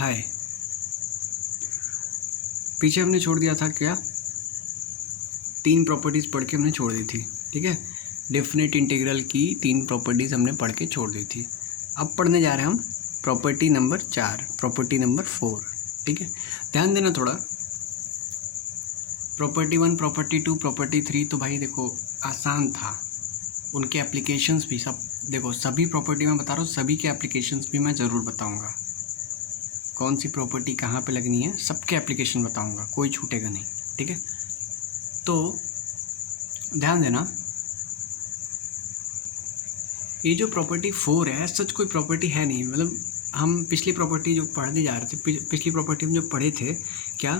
हाय, पीछे हमने छोड़ दिया था क्या, 3 प्रॉपर्टीज़ पढ़ के हमने छोड़ दी थी। ठीक है, डेफिनेट इंटीग्रल की 3 प्रॉपर्टीज़ हमने पढ़ के छोड़ दी थी। अब पढ़ने जा रहे हैं हम प्रॉपर्टी नंबर 4, प्रॉपर्टी नंबर 4। ठीक है, ध्यान देना थोड़ा। प्रॉपर्टी 1, प्रॉपर्टी 2, प्रॉपर्टी 3 तो भाई देखो आसान था, उनके एप्लीकेशंस भी सब देखो, सभी प्रॉपर्टी मैं बता रहा हूँ, सभी के एप्लीकेशंस भी मैं ज़रूर बताऊँगा। कौन सी प्रॉपर्टी कहाँ पे लगनी है, सबके एप्लीकेशन बताऊँगा, कोई छूटेगा नहीं। ठीक है, तो ध्यान देना, ये जो प्रॉपर्टी 4 है सच कोई प्रॉपर्टी है नहीं। मतलब हम पिछली प्रॉपर्टी जो पढ़ने जा रहे थे, पिछली प्रॉपर्टी हम जो पढ़े थे, क्या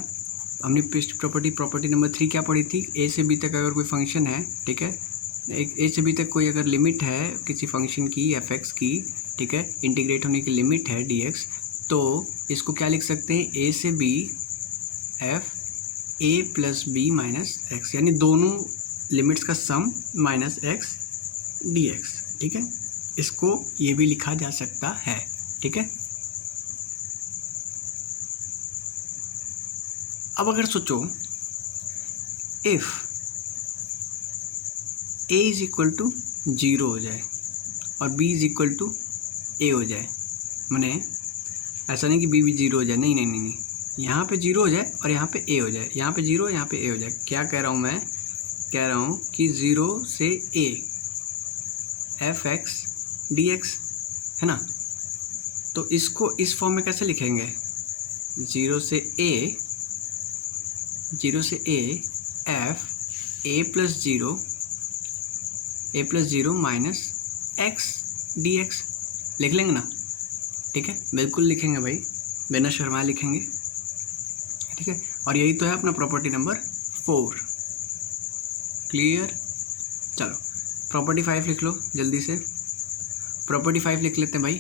हमने पिछली प्रॉपर्टी नंबर 3 क्या पढ़ी थी, ए से बी तक अगर कोई फंक्शन है, ठीक है, एक ए से बी तक कोई अगर लिमिट है किसी फंक्शन की एफ एक्स की, ठीक है, इंटीग्रेट होने की लिमिट है डी एक्स, तो इसको क्या लिख सकते हैं, ए से b f a plus b minus x, यानी दोनों लिमिट्स का sum minus x D x. ठीक है, इसको ये भी लिखा जा सकता है। ठीक है, अब अगर सोचो if a is equal to 0 हो जाए और b is equal to a हो जाए, मैंने ऐसा नहीं कि b भी 0 हो जाए, नहीं नहीं नहीं नहीं, यहाँ पे 0 हो जाए और यहाँ पे a हो जाए, यहाँ पे 0 यहाँ पे a हो जाए। क्या कह रहा हूँ मैं, कह रहा हूँ कि 0 से a f x D x है ना, तो इसको इस फॉर्म में कैसे लिखेंगे, 0 से a F a plus zero minus x D x लिख लेंगे ना। ठीक है, बिल्कुल लिखेंगे भाई, बिना शर्माए लिखेंगे। ठीक है, और यही तो है अपना प्रॉपर्टी नंबर 4। क्लियर, चलो प्रॉपर्टी 5 लिख लो जल्दी से, प्रॉपर्टी 5 लिख लेते हैं भाई।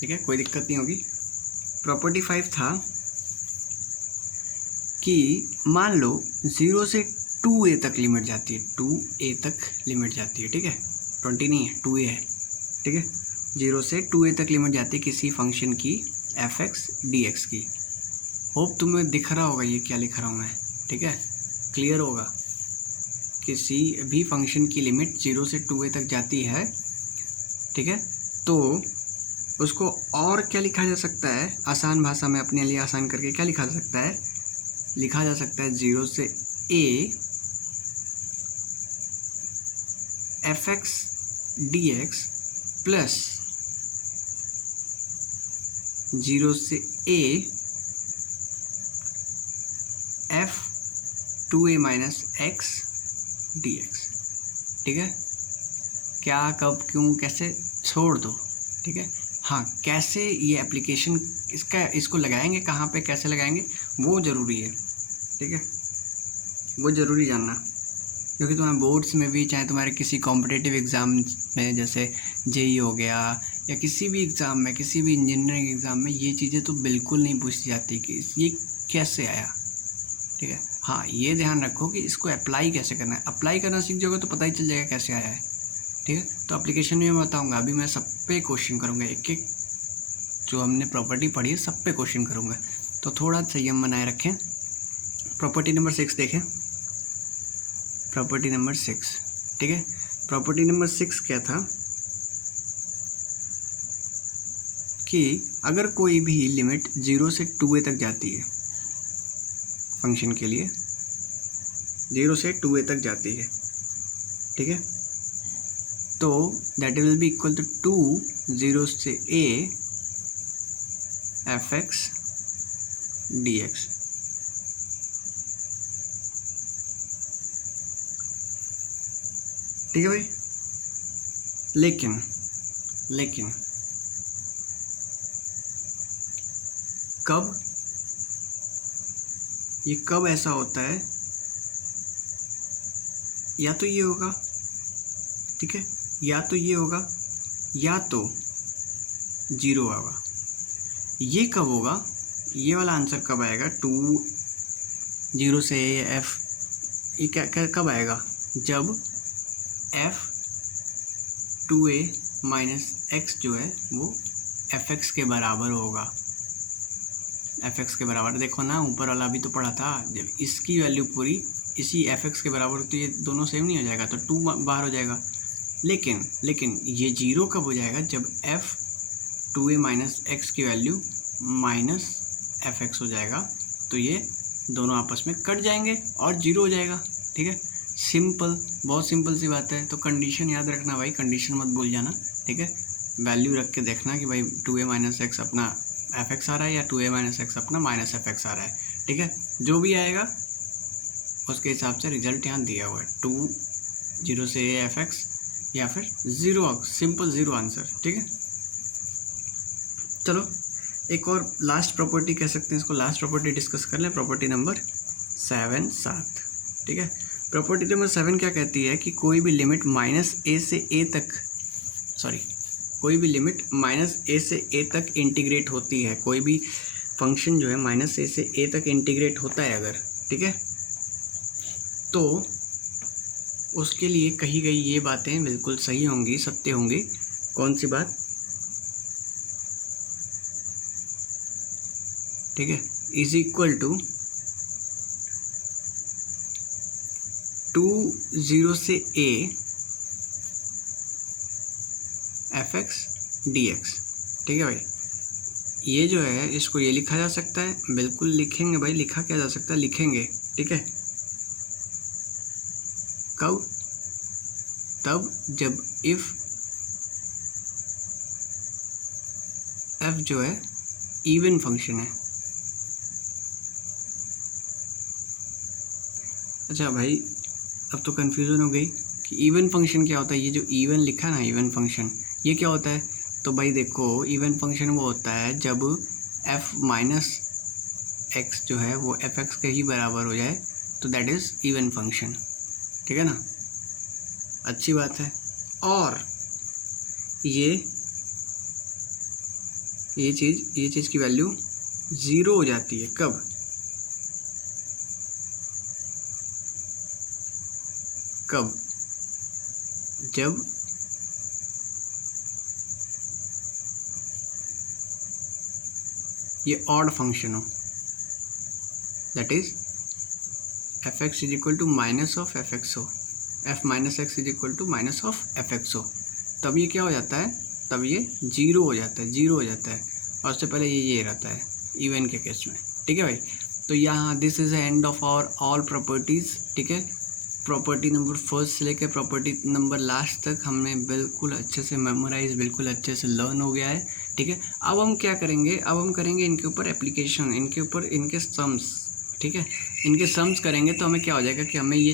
ठीक है, कोई दिक्कत नहीं होगी। प्रॉपर्टी 5 था कि मान लो 0 से 2a तक लिमिट जाती है, 2a तक लिमिट जाती है। ठीक है, 20 नहीं है, 2a है। ठीक है, 0 से 2a तक लिमिट जाती है किसी फंक्शन की एफ एक्स डी एक्स की। होप तुम्हें दिख रहा होगा ये क्या लिख रहा हूँ मैं। ठीक है, क्लियर होगा। किसी भी फंक्शन की लिमिट 0 से 2a तक जाती है, ठीक है, तो उसको और क्या लिखा जा सकता है, आसान भाषा में अपने लिए आसान करके क्या लिखा जा सकता है, लिखा जा सकता है 0 से a f x D x plus 0 से a F 2a minus x D x. ठीक है, क्या कब क्यों कैसे छोड़ दो। ठीक है, हाँ कैसे ये एप्लीकेशन इसको लगाएंगे, कहाँ पे कैसे लगाएंगे वो ज़रूरी है। ठीक है, वो ज़रूरी जानना, क्योंकि तुम्हारे बोर्ड्स में भी, चाहे तुम्हारे किसी कॉम्पिटिटिव एग्ज़ाम में जैसे जेई हो गया या किसी भी एग्ज़ाम में, किसी भी इंजीनियरिंग एग्ज़ाम में, ये चीज़ें तो बिल्कुल नहीं पूछी जाती कि ये कैसे आया। ठीक है, हाँ ये ध्यान रखो कि इसको अप्लाई कैसे करना है, अप्लाई करना सीख जाओगे तो पता ही चल जाएगा कैसे आया है। ठीक है, तो एप्लीकेशन में मैं बताऊँगा, अभी मैं सब पे क्वेश्चन करूँगा, एक एक जो हमने प्रॉपर्टी पढ़ी है सब पे क्वेश्चन करूँगा, तो थोड़ा संयम बनाए रखें। प्रॉपर्टी नंबर 6 देखें, प्रॉपर्टी नंबर 6। ठीक है, प्रॉपर्टी नंबर 6 क्या था कि अगर कोई भी लिमिट 0 से 2a तक जाती है फंक्शन के लिए, 0 से 2a तक जाती है, ठीक है, तो that will be equal to 0 से a f x D x. ठीक है भाई, लेकिन कब, ये कब ऐसा होता है, या तो ये होगा, ठीक है, या तो ये होगा, या तो 0 होगा। ये कब होगा, ये वाला आंसर कब आएगा, 0 से एफ, ये क्या कब आएगा, जब एफ 2a माइनस एक्स जो है वो एफ एक्स के बराबर होगा। एफ एक्स के बराबर। देखो ना ऊपर वाला अभी तो पढ़ा था, जब इसकी वैल्यू पूरी इसी एफ एक्स के बराबर तो ये दोनों सेम नहीं हो जाएगा, तो 2 बाहर हो जाएगा। लेकिन ये 0 कब हो जाएगा, जब एफ 2a माइनस एक्स की वैल्यू माइनस एफ एक्स हो जाएगा, तो ये दोनों आपस में कट जाएंगे और 0 हो जाएगा। ठीक है, सिंपल, बहुत सिंपल सी बात है। तो कंडीशन याद रखना भाई, कंडीशन मत भूल जाना। ठीक है, वैल्यू रख के देखना कि भाई 2a माइनस एक्स अपना एफ एक्स आ रहा है या 2a माइनस एक्स अपना माइनस एफ एक्स आ रहा है। ठीक है, जो भी आएगा उसके हिसाब से रिजल्ट यहाँ दिया हुआ है, 2 0 से a एफ एक्स या फिर 0, सिंपल 0 आंसर। ठीक है, चलो एक और लास्ट प्रॉपर्टी कह सकते हैं इसको, लास्ट प्रॉपर्टी डिस्कस कर लें, प्रॉपर्टी नंबर 7। ठीक है, प्रॉपर्टी नंबर 7 क्या कहती है कि कोई भी लिमिट माइनस ए से ए तक इंटीग्रेट होती है। कोई भी फंक्शन जो है माइनस ए से ए तक इंटीग्रेट होता है अगर, ठीक है, तो उसके लिए कही गई ये बातें बिल्कुल सही होंगी, सत्य होंगी। कौन सी बात, ठीक है, इज इक्वल टू 2 0 से a f x D x. ठीक है भाई, ये जो है इसको ये लिखा जा सकता है, बिल्कुल लिखेंगे भाई, लिखा क्या जा सकता है, लिखेंगे। ठीक है, कब, तब जब इफ एफ जो है इवन फंक्शन है। अच्छा भाई, अब तो कन्फ्यूज़न हो गई कि इवन फंक्शन क्या होता है। ये जो इवन लिखा है ना, इवन फंक्शन, ये क्या होता है। तो भाई देखो, इवन फंक्शन वो होता है जब एफ माइनस एक्स जो है वो एफ एक्स के ही बराबर हो जाए, तो दैट इज़ इवन फंक्शन। ठीक है ना, अच्छी बात है। और ये चीज़ की वैल्यू 0 हो जाती है कब, जब ये ऑड फंक्शन हो, that is F X is equal to minus of F X हो, F minus X is equal to minus of F X हो, तब ये क्या हो जाता है, तब ये 0 हो जाता है, 0 हो जाता है। और उससे पहले ये रहता है इवन के केस में। ठीक है भाई, तो यहाँ this is the end of our all properties. ठीक है, प्रॉपर्टी नंबर 1 से लेकर प्रॉपर्टी नंबर लास्ट तक हमने बिल्कुल अच्छे से मेमोराइज, बिल्कुल अच्छे से लर्न हो गया है। ठीक है, अब हम क्या करेंगे, अब हम करेंगे इनके ऊपर एप्लीकेशन, इनके ऊपर इनके सम्स। ठीक है, इनके सम्स करेंगे तो हमें क्या हो जाएगा कि हमें ये,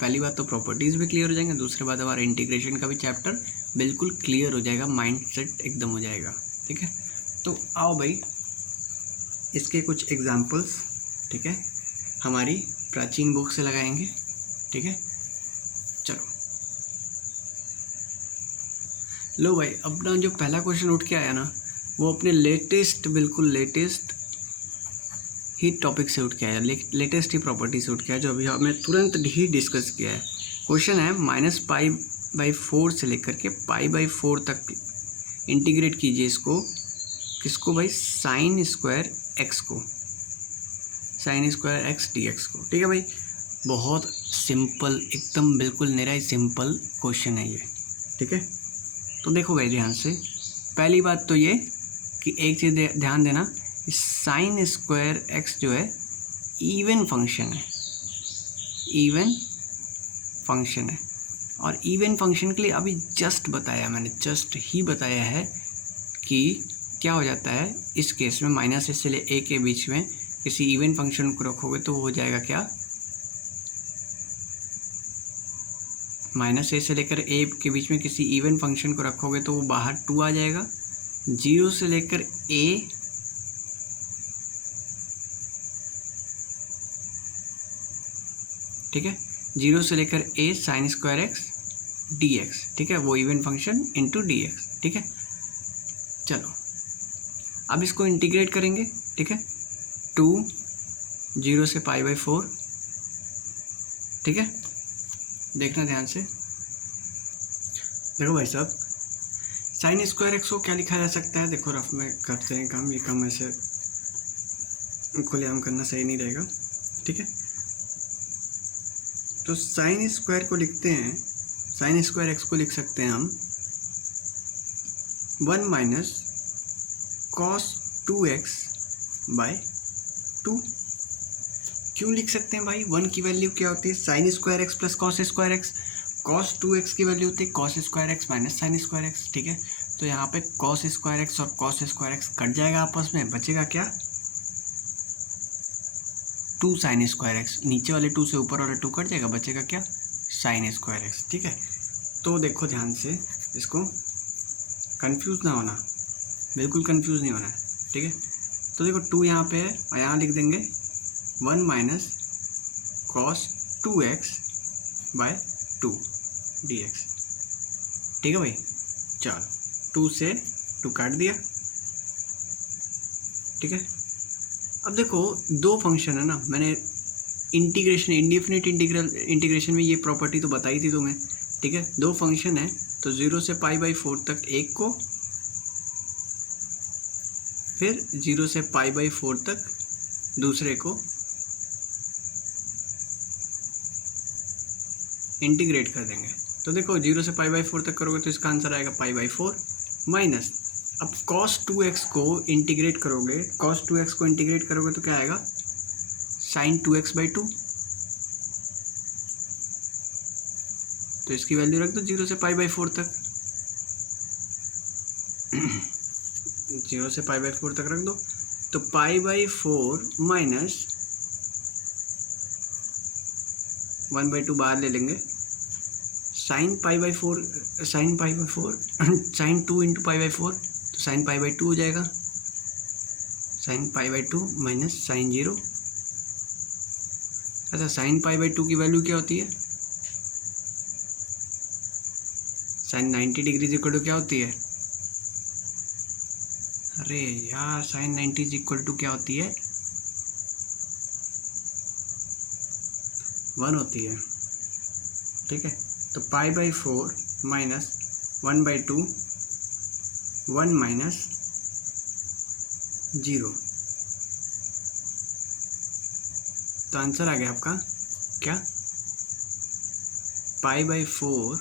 पहली बात तो प्रॉपर्टीज़ भी क्लियर हो जाएंगे, दूसरी बात हमारा इंटीग्रेशन का भी चैप्टर बिल्कुल क्लियर हो जाएगा, माइंड सेट एकदम हो जाएगा। ठीक है, तो आओ भाई इसके कुछ एग्जाम्पल्स, ठीक है, हमारी प्राचीन बुक से लगाएंगे। ठीक है, चलो लो भाई, अपना जो पहला क्वेश्चन उठ के आया ना, वो अपने लेटेस्ट, बिल्कुल लेटेस्ट ही टॉपिक से उठ के आया, लेटेस्ट ही प्रॉपर्टी से उठ के आया, जो अभी हमने तुरंत ही डिस्कस किया है। क्वेश्चन है -π/4 से लेकर के π/4 तक इंटीग्रेट कीजिए इसको, किसको भाई, साइन स्क्वायर एक्स को, sign square X D x को। ठीक है भाई, बहुत सिंपल, एकदम बिल्कुल निरा ही सिंपल क्वेश्चन है ये। ठीक है, तो देखो भाई ध्यान से, पहली बात तो ये कि एक चीज़ ध्यान देना, साइन स्क्वायर एक्स जो है इवन फंक्शन है, इवन फंक्शन है। और इवन फंक्शन के लिए अभी जस्ट बताया मैंने, जस्ट ही बताया है कि क्या हो जाता है इस केस में, माइनस ए से ए के बीच में किसी इवन फंक्शन को रखोगे तो वो हो जाएगा क्या, माइनस ए से लेकर ए के बीच में किसी इवन फंक्शन को रखोगे तो वो बाहर 2 आ जाएगा। 0 से लेकर ए, ठीक है, 0 से लेकर A sine square X D x. ठीक है, वो even function into D x. ठीक है, चलो अब इसको इंटीग्रेट करेंगे। ठीक है, 2 0 से π/4। ठीक है, देखना ध्यान से, देखो भाई साहब, साइन स्क्वायर एक्स को क्या लिखा जा सकता है, देखो रफ में करते हैं काम, ये काम ऐसे खुलेआम करना सही नहीं रहेगा, ठीक है। तो साइन स्क्वायर को लिखते हैं, साइन स्क्वायर एक्स को लिख सकते हैं हम 1 माइनस कॉस 2x बाय 2। क्यों लिख सकते हैं भाई? 1 की वैल्यू क्या होती है? Sign square x plus cos square x. Cos 2x की वैल्यू होती है cos square x minus sign square x, ठीक है। तो यहाँ पे कॉस स्क्वायर एक्स और कॉस स्क्वायर एक्स कट जाएगा आपस में, बचेगा क्या? 2 साइन स्क्वायर एक्स। नीचे वाले 2 से ऊपर वाला 2 कट जाएगा, बचेगा क्या? साइन स्क्वायर एक्स, ठीक है। तो देखो ध्यान से, इसको कंफ्यूज ना होना, बिल्कुल कंफ्यूज नहीं होना, ठीक है। तो देखो 2 यहाँ पे है और यहाँ लिख देंगे 1 minus cos 2x bye 2 dx, ठीक है भाई। चलो 2 से 2 काट दिया, ठीक है। अब देखो दो फंक्शन है ना, मैंने इंटीग्रेशन, इंडिफिनिट इंटीग्रेशन में ये प्रॉपर्टी तो बताई थी तुम्हें, ठीक है। दो फंक्शन है तो 0 से π/4 तक एक को, फिर 0 से π/4 तक दूसरे को इंटीग्रेट कर देंगे। तो देखो 0 से π/4 तक करोगे तो इसका आंसर आएगा π/4 माइनस, अब cos 2x को इंटीग्रेट करोगे, cos 2x को इंटीग्रेट करोगे तो क्या आएगा? sin 2x/2। तो इसकी वैल्यू रख दो 0 से π/4 तक 0 से π/4 तक रख दो, तो π/4 माइनस 1/2 बाहर ले लेंगे, sin π/4 sin 2 इंटू π/4, तो sin π/2 हो जाएगा, sin π/2 माइनस sin 0। अच्छा sin π/2 की वैल्यू क्या होती है? sin 90 डिग्री इक्वल टू क्या होती है? अरे यार sin 90 इक्वल टू क्या होती है? 1 होती है, ठीक है। तो π/4 माइनस 1/2, 1 माइनस 0, तो आंसर आ गया आपका क्या? π/4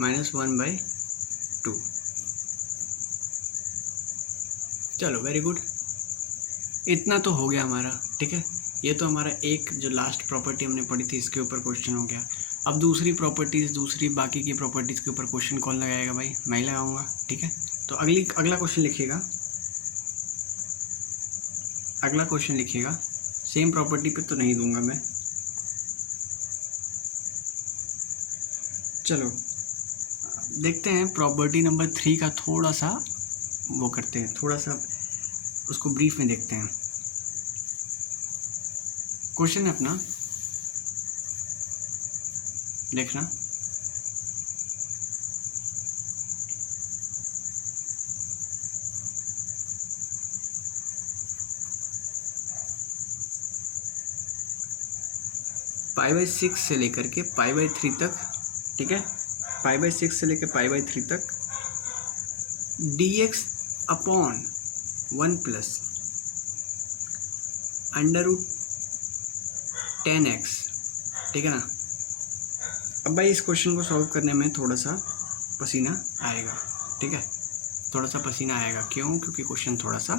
माइनस 1/2। चलो वेरी गुड, इतना तो हो गया हमारा, ठीक है। ये तो हमारा एक जो लास्ट प्रॉपर्टी हमने पढ़ी थी इसके ऊपर क्वेश्चन हो गया। अब दूसरी प्रॉपर्टीज़, दूसरी बाकी की प्रॉपर्टीज़ के ऊपर क्वेश्चन कौन लगाएगा भाई? मैं ही लगाऊंगा, ठीक है। तो अगला क्वेश्चन लिखिएगा, अगला क्वेश्चन लिखिएगा, सेम प्रॉपर्टी पे तो नहीं दूंगा मैं। चलो देखते हैं प्रॉपर्टी नंबर 3 का थोड़ा सा वो करते हैं, थोड़ा सा उसको ब्रीफ में देखते हैं। क्वेश्चन है अपना, देखना, π/6 से लेकर के π/3 तक, ठीक है। π/6 से लेकर π/3 तक dx अपॉन 1 प्लस √10x, ठीक है ना। अब भाई इस क्वेश्चन को सॉल्व करने में थोड़ा सा पसीना आएगा, ठीक है, थोड़ा सा पसीना आएगा। क्यों? क्योंकि क्वेश्चन थोड़ा सा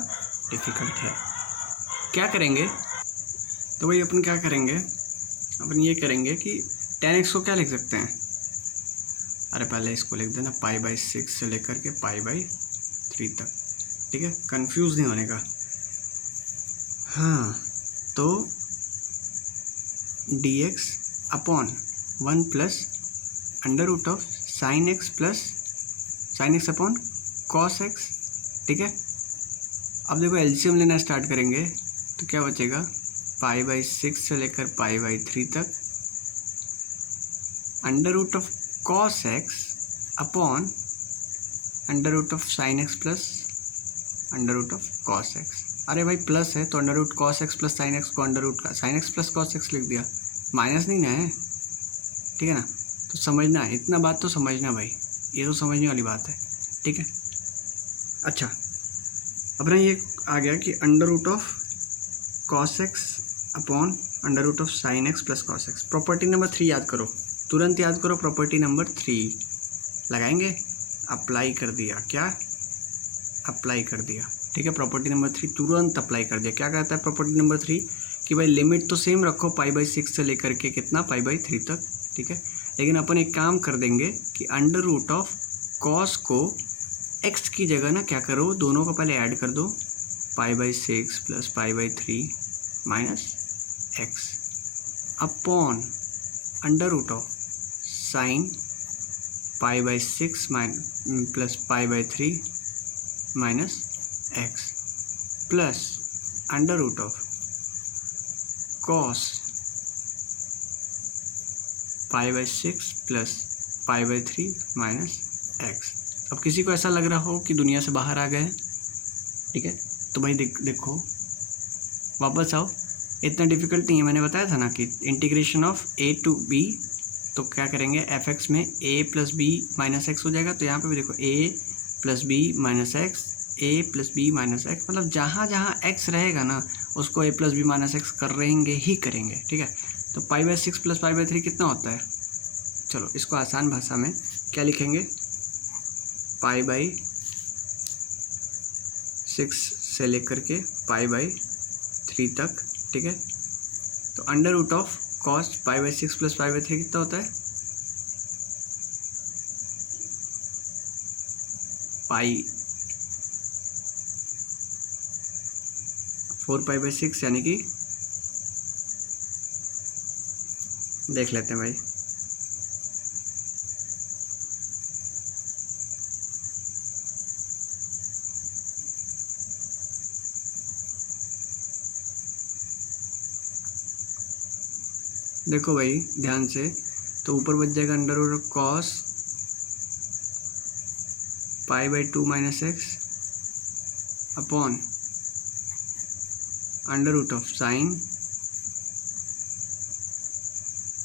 डिफिकल्ट है। क्या करेंगे तो भाई अपन क्या करेंगे, अपन ये करेंगे कि 10x को क्या लिख सकते हैं? अरे पहले इसको लिख देना π/6 से लेकर के π/3 तक, ठीक है, कंफ्यूज नहीं होने का। हाँ, तो dx upon 1 plus √sin x plus sin x upon cos x, ठीक है। अब देखो एलसीएम लेना स्टार्ट करेंगे तो क्या बचेगा? π/6 से लेकर π/3 तक √cos x upon √sin x plus √cos x। अरे भाई प्लस है तो √cos x plus sin x को sin x plus cos x लिख दिया, माइनस नहीं ना है, ठीक है ना। तो समझना, इतना बात तो समझना भाई, ये तो समझने वाली बात है, ठीक है। अच्छा अपना ये आ गया कि cos x upon under root of sine x plus cos x. Property number 3 याद करो, तुरंत याद करो। प्रॉपर्टी नंबर 3 लगाएंगे, अप्लाई कर दिया, क्या अप्लाई कर दिया, ठीक है। प्रॉपर्टी नंबर 3 तुरंत अप्लाई कर दिया। क्या कहता है प्रॉपर्टी नंबर 3 कि भाई लिमिट तो सेम रखो π/6 से लेकर के कितना π/3 तक, ठीक है। लेकिन अपन एक काम कर देंगे कि अंडर रूट ऑफ कॉस को एक्स की जगह ना क्या करो, दोनों को पहले ऐड कर दो, π/6 plus π/3 minus X upon under root of sine π/6 plus π/3 minus X plus under root of cos π/6 plus π/3 minus X. अब किसी को ऐसा लग रहा हो कि दुनिया से बाहर आ गए, ठीक है, तो भाई देखो वापस आओ, इतना डिफिकल्ट नहीं है। मैंने बताया था ना कि integration of a to b, तो क्या करेंगे f(x) में a plus b minus x हो जाएगा। तो यहाँ पे भी देखो a plus b minus x, a plus b minus x, मतलब जहाँ जहाँ x रहेगा ना उसको a plus b minus x करेंगे ही करेंगे, ठीक है। तो π/6 प्लस π/3 कितना होता है, चलो इसको आसान भाषा में क्या लिखेंगे, π/6 से लेकर के π/3 तक, ठीक है। तो under root of cos π/6 plus π/3 कितना होता है, पाई 4π/6, यानी कि देख लेते हैं भाई, देखो भाई ध्यान से, तो ऊपर बच जाएगा under root of cos π/2 minus X upon under root of sine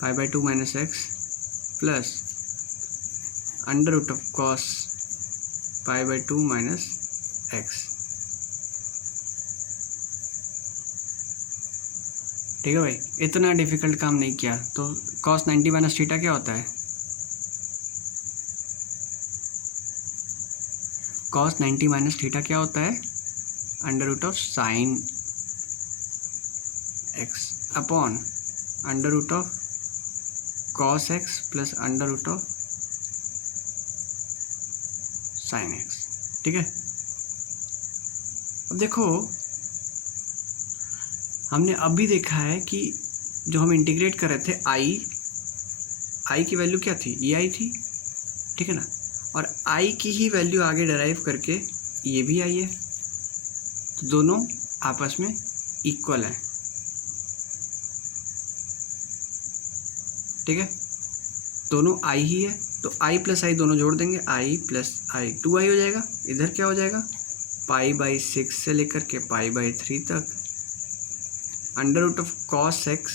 π/2 minus X plus under root of cos π/2 minus X, ठीक है भाई। इतना डिफिकल्ट काम नहीं किया। तो कॉस 90 माइनस थीटा क्या होता है, कॉस 90 माइनस थीटा क्या होता है, under root of sine x upon under root of cos x plus under root of sine x, ठीक है। अब देखो हमने अभी देखा है कि जो हम इंटीग्रेट कर रहे थे आई की वैल्यू क्या थी, ये आई थी, ठीक है ना, और आई की ही वैल्यू आगे डराइव करके ये भी आई है, तो दोनों आपस में इक्वल है, ठीक है, दोनों आई ही है। तो आई प्लस आई दोनों जोड़ देंगे, आई प्लस आई 2i हो जाएगा। इधर क्या हो जाएगा, π/6 से लेकर के π/3 तक under root of cos x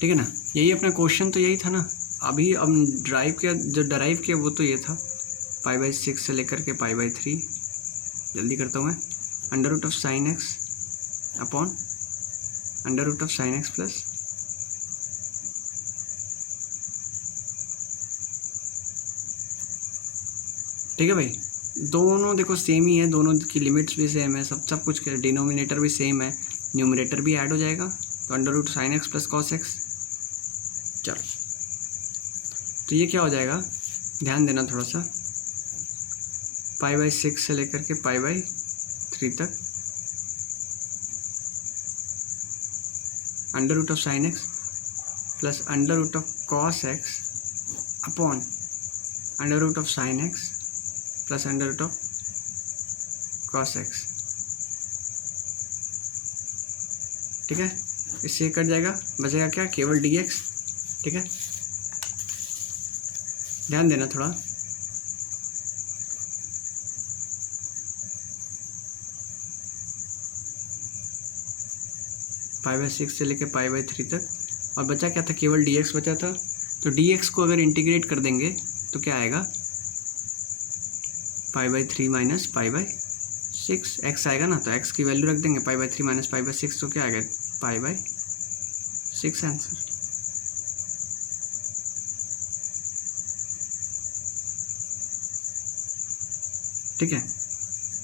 ठीक है ना। यही अपना क्वेश्चन तो यही था ना, अभी अब ड्राइव किया, जो ड्राइव किया वो तो ये था, π/6 से लेकर के π/3, जल्दी करता हूँ मैं, under root of sine x upon under root of sine x plus ठीक है भाई। दोनों देखो सेम ही है, दोनों की लिमिट्स भी सेम है, सब कुछ, डिनोमिनेटर भी सेम है, न्यूमरेटर भी ऐड हो जाएगा, तो under root sine x plus cos x. चलो तो ये क्या हो जाएगा, ध्यान देना थोड़ा सा, π/6 से लेकर के π/3 तक under root of sine x plus under root of cos x upon under root of sine x plus under root of cos x, ठीक है। इससे कट जाएगा, बचेगा क्या, केवल dx, ठीक है। ध्यान देना थोड़ा, π/6 से लेकर π/3 तक, और बचा क्या था, केवल dx बचा था। तो dx को अगर इंटीग्रेट कर देंगे तो क्या आएगा, π/3 माइनस π/6 x आएगा ना, तो x की वैल्यू रख देंगे π/3 माइनस π/6, तो क्या आएगा π/6 आंसर। ठीक है,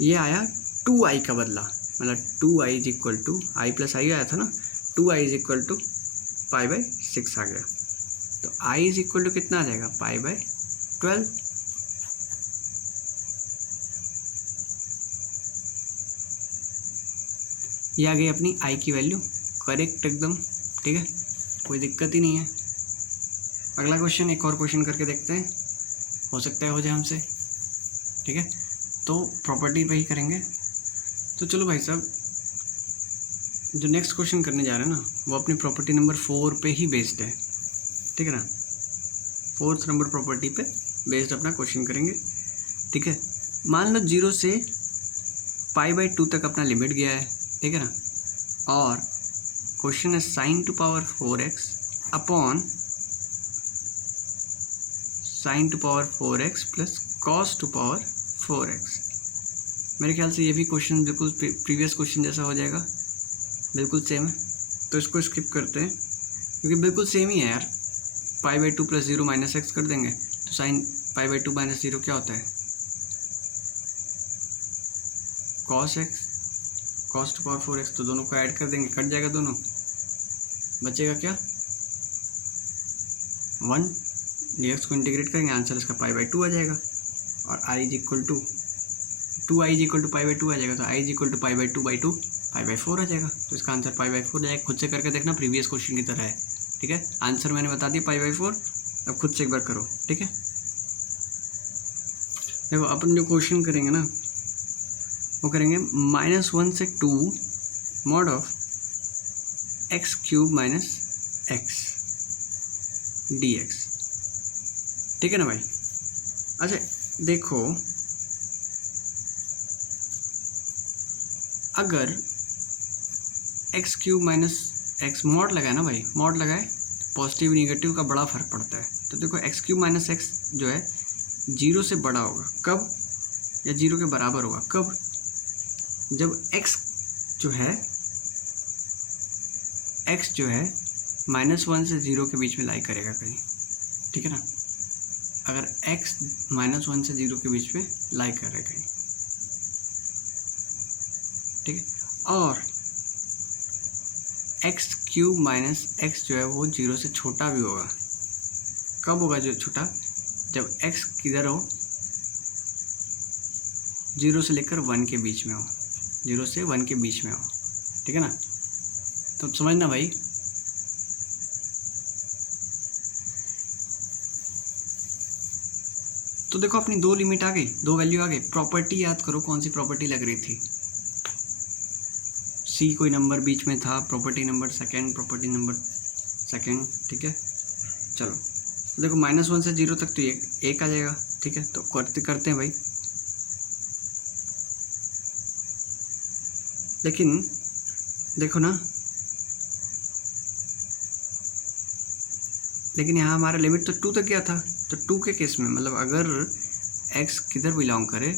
ये आया 2i का बदला, मतलब 2i is equal to I plus I आया था ना, 2i इज इक्वल टू π/6 आ गया, तो i इज इक्वल टू कितना आ जाएगा π/12। ये आ गई अपनी i की वैल्यू, करेक्ट एकदम। ठीक है, कोई दिक्कत ही नहीं है। अगला क्वेश्चन, एक और क्वेश्चन करके देखते हैं, हो सकता है हो जाए हमसे। ठीक है, तो प्रॉपर्टी पे ही करेंगे। तो चलो भाई साहब, जो नेक्स्ट क्वेश्चन करने जा रहे हैं ना, वो अपनी प्रॉपर्टी नंबर 4 पे ही बेस्ड है। ठीक है ना, 4th नंबर प्रॉपर्टी पे बेस्ड अपना क्वेश्चन करेंगे। ठीक है, मान लो 0 से π/2 तक अपना लिमिट गया है। ठीक है ना, और क्वेश्चन है sin to power 4x upon sin to power 4x plus cos to power 4x। मेरे ख्याल से ये भी क्वेश्चन बिल्कुल प्रीवियस क्वेश्चन जैसा हो जाएगा, बिल्कुल सेम है, तो इसको स्किप करते हैं क्योंकि बिल्कुल सेम ही है यार। π/2 प्लस 0 माइनस एक्स कर देंगे तो साइन π/2 माइनस 0 क्या होता है, cos x, cos to power 4x, तो दोनों को ऐड कर देंगे, कट जाएगा दोनों, बचेगा क्या 1, dx को इंटीग्रेट करेंगे, आंसर इसका π/2 आ जाएगा, और i is equal to 2i is equal to π/2 आ जाएगा, तो i इज इक्वल टू π/2/2 π/4 आ जाएगा, तो इसका आंसर π/4 जाएगा। खुद से करके देखना, प्रीवियस क्वेश्चन की तरह है। ठीक है, आंसर मैंने बता दिया π/4, अब खुद से एक बार करो। ठीक है, देखो अपन जो क्वेश्चन करेंगे ना, वो करेंगे -1 से 2 mod of x³ minus x dx। ठीक है ना भाई। अच्छा देखो, अगर x³ माइनस x मॉड लगाए ना भाई, मॉड लगाए, पॉजिटिव निगेटिव का बड़ा फर्क पड़ता है। तो देखो x³ माइनस x जो है 0 से बड़ा होगा कब, या 0 के बराबर होगा कब, जब x जो है -1 से 0 के बीच में लाई करेगा कहीं। ठीक है ना, अगर x -1 से 0 के बीच में लाई कर रहा है कहीं। ठीक है, और x³ माइनस x जो है वो 0 से छोटा भी होगा। कब होगा जो छोटा, जब x किधर हो, 0 से लेकर 1 के बीच में हो, 0 से 1 के बीच में हो। ठीक है ना, तो समझना भाई। तो देखो अपनी दो लिमिट आ गई, दो वैल्यू आ गई। प्रॉपर्टी याद करो, कौन सी प्रॉपर्टी लग रही थी, सी कोई नंबर बीच में था, property number second, property number second. ठीक है, चलो तो देखो -1 से 0 तक तो एक आ जाएगा। ठीक है, तो करते हैं भाई। लेकिन देखो ना, लेकिन यहाँ हमारा लिमिट तो 2 तक गया था, तो 2 के केस में मतलब अगर x किधर बिलोंग करे,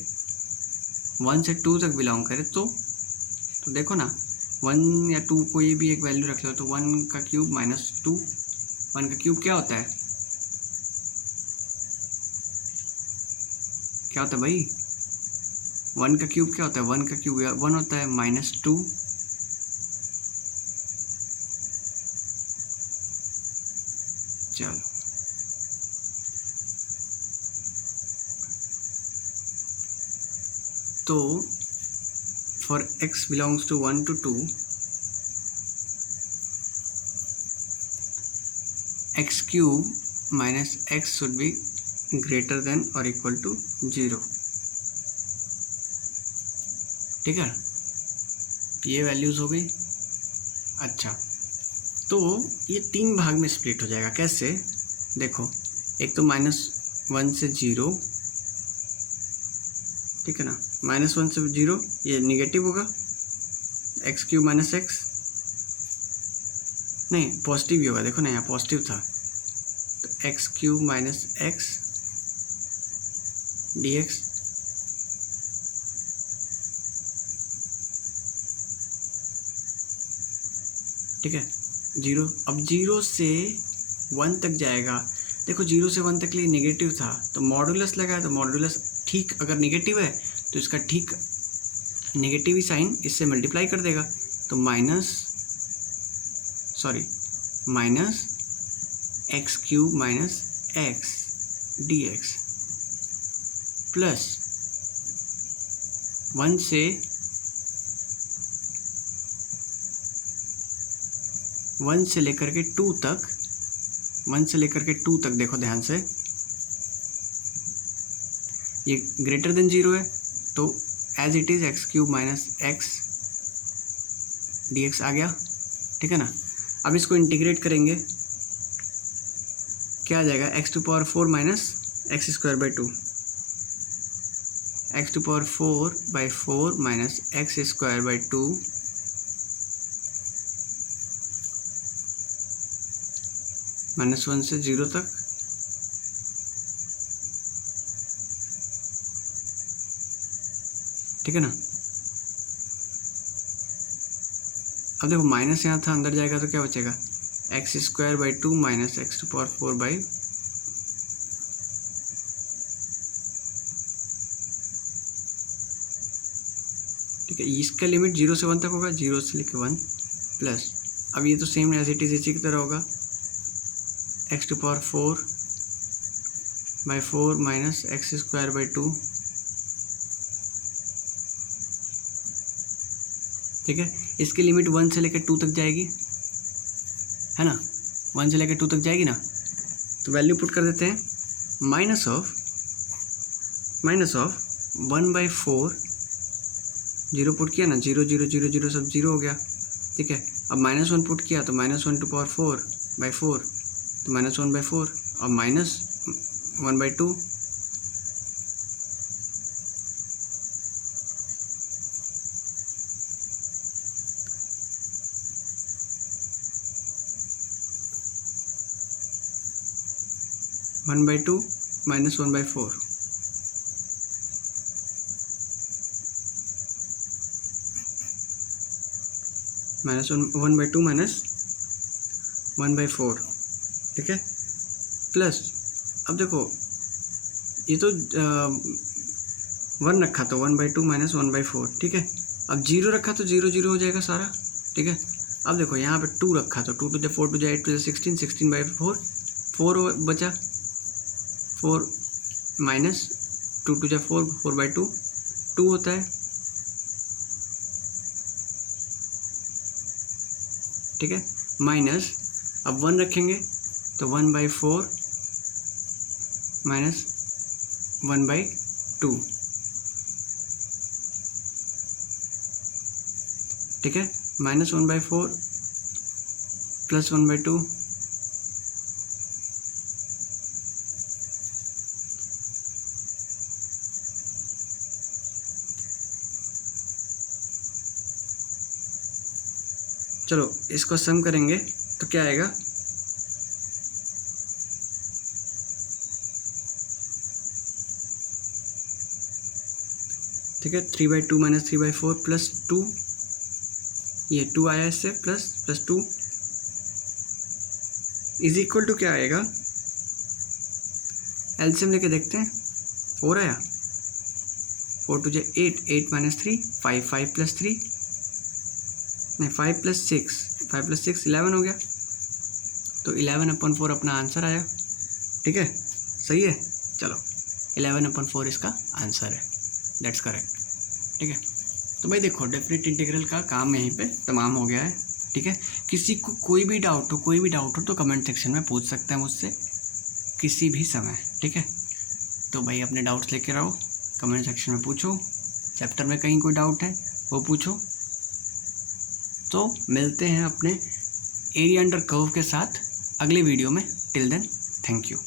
1 से 2 तक बिलोंग करे, तो देखो ना 1 या 2 कोई भी एक वैल्यू रख लो, तो 1 का क्यूब माइनस 2, 1 का क्यूब क्या होता है, क्या होता है भाई, 1 का क्यूब क्या होता है, 1 का क्यूब 1 होता है, -2। चलो तो for x belongs to 1 to 2, x³ minus x should be greater than or equal to 0। ठीक है, ये वैल्यूज हो गई। अच्छा, तो ये 3 भाग में स्प्लिट हो जाएगा। कैसे, देखो एक तो -1 से 0, ठीक है ना, -1 से 0 ये निगेटिव होगा, x³ माइनस x नहीं पॉजिटिव ही होगा। देखो ना यहाँ पॉजिटिव था, तो x cube minus x D x. ठीक है, जीरो, अब जीरो से वन तक जाएगा। देखो जीरो से वन तक के लिए नेगेटिव था तो मॉडुलस लगाया, तो मॉडुलस ठीक अगर नेगेटिव है तो इसका ठीक नेगेटिव ही साइन इससे मल्टीप्लाई कर देगा, तो minus x cube minus x D x plus one से लेकर के टू तक, देखो ध्यान से, ये ग्रेटर देन जीरो है तो as it is X cube minus x D X आ गया। ठीक है ना, अब इसको इंटीग्रेट करेंगे, क्या आ जाएगा, x to power four minus x square by two, x to power four by four minus x square by two minus one से जीरो तक। ठीक है ना, अब देखो माइनस यहाँ था, अंदर जाएगा तो क्या बचेगा, x square by two minus x to power four by, ठीक है, इसका लिमिट जीरो से वन तक होगा, जीरो से लेकर वन प्लस, अब ये तो सेम एज इट इज इसी की तरह होगा, x to power four by four minus x square by two. ठीक है, इसकी लिमिट वन से लेकर टू तक जाएगी, है ना, वन से लेकर टू तक जाएगी ना, तो वैल्यू पुट कर देते हैं, minus of one by four, zero put किया ना, जीरो जीरो जीरो जीरो सब जीरो हो गया। ठीक है, अब माइनस वन पुट किया तो minus one two power four by four, तो माइनस वन बाई फोर, और minus one by to, one by two minus one by four, minus one by two minus one by four. ठीक है, plus अब देखो ये तो one रखा तो one by two minus one by four. ठीक है, अब जीरो रखा तो जीरो जीरो हो जाएगा सारा। ठीक है, अब देखो यहाँ पे टू रखा तो टू टू जा फोर टू जा एट टू जा sixteen, sixteen by four, four बचा, फोर माइनस टू टू जा four, four by two, two होता है। ठीक है, माइनस अब वन रखेंगे तो one by four minus one by two. ठीक है, minus one by four plus one by two, चलो इसको सम करेंगे तो क्या आएगा, ठीक है, three by two minus three by four plus two, ये टू आया इससे, plus plus two is equal to क्या आएगा, एलसीएम लेके देखते हैं, फोर आया, फोर टू जा eight, eight minus three five, five plus three नहीं five plus six, five plus six 11 हो गया, तो 11/4 अपना आंसर आया। ठीक है, सही है, चलो 11/4 इसका आंसर है, दैट्स करेक्ट। ठीक है, तो भाई देखो डेफिनेट इंटीग्रल का काम यहीं पे तमाम हो गया है। ठीक है, किसी को कोई भी डाउट हो तो कमेंट सेक्शन में पूछ सकते हैं मुझसे किसी भी समय। ठीक है, तो भाई अपने डाउट्स लेके रहो, कमेंट सेक्शन में पूछो, चैप्टर में कहीं कोई डाउट है वो पूछो। तो मिलते हैं अपने एरिया अंडर कर्व के साथ अगले वीडियो में। Till then thank you.